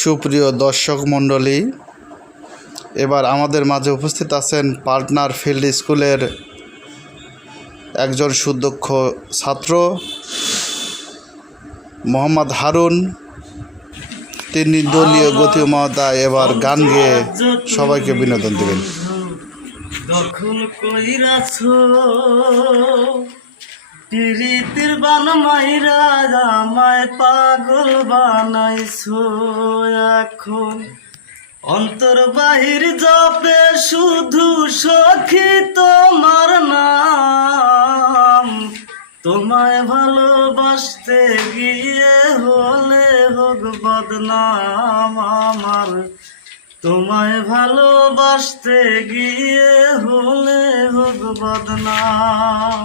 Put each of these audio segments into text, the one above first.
সুপ্রিয় দর্শক মণ্ডলী, এবার আমাদের মাঝে উপস্থিত আছেন পার্টনার ফিল্ড স্কুলের একজন সুদক্ষ ছাত্র মোহাম্মদ হারুন। তিনি দলীয় গতি মহোদয় এবার গান গেয়ে সবাইকে বিনোদন দেবেন। দখল কইরাছো পিরিতির বান মাইরা আমায় পাগল বানাইছো। এখন অন্তর বাহির জপে শুধু সখী তোমার নাম। তোমায় ভালোবাসতে গিয়ে হলে হোক বদনাম আমার। তোমায় ভালোবাসতে গিয়ে হলে হোক বদনাম।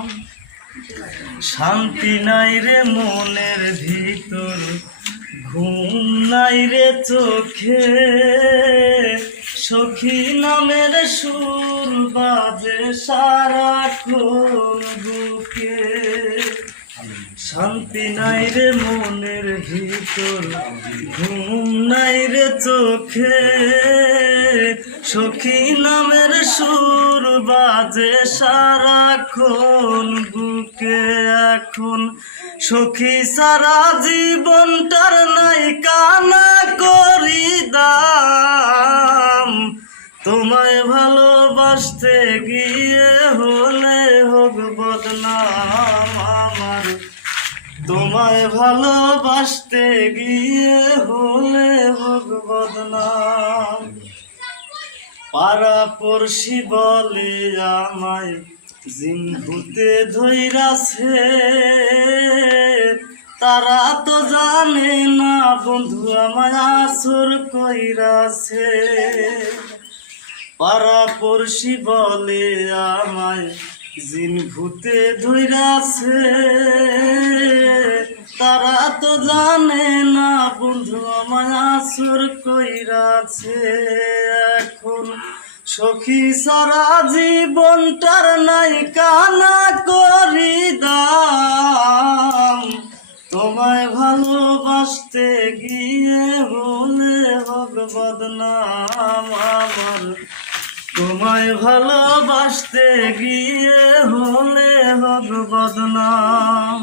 শান্তি নাই রে মনের ভিতর, ঘুম নাই রে চোখে, সখী নামের সুর বাজে সারাক্ষণ বুকে। শান্তি নাই রে মনের ভিতর, ঘুম নাই রে চোখে, সখী নামের সুর বাজে সারাক্ষণ বুকে। এখন সখী সারা জীবনটার নাই কানা করি দাম। তোমায় ভালোবাসতে গিয়ে হলে হোক বদনাম আমার। তোমায় ভালোবাসতে গিয়ে হলে হোক বদনাম। পাড়া পড়শি বলে আমায় জিন ভূতে ধইরাছে, তারা তো জানে না বন্ধু আমায় আসর কইরাছে। পাড়া পড়শি বলে আমায় জিন ভূতে ধইরাছে, তারা তো জানে না বন্ধু আমায় আসর কইরাছে। এখন সখী সারা জীবনটার নাই কানা করি দাম। তোমায় ভালোবাসতে গিয়ে হলে হোক বদনাম আমার। তোমায় ভালোবাসতে গিয়ে হলে হোক বদনাম।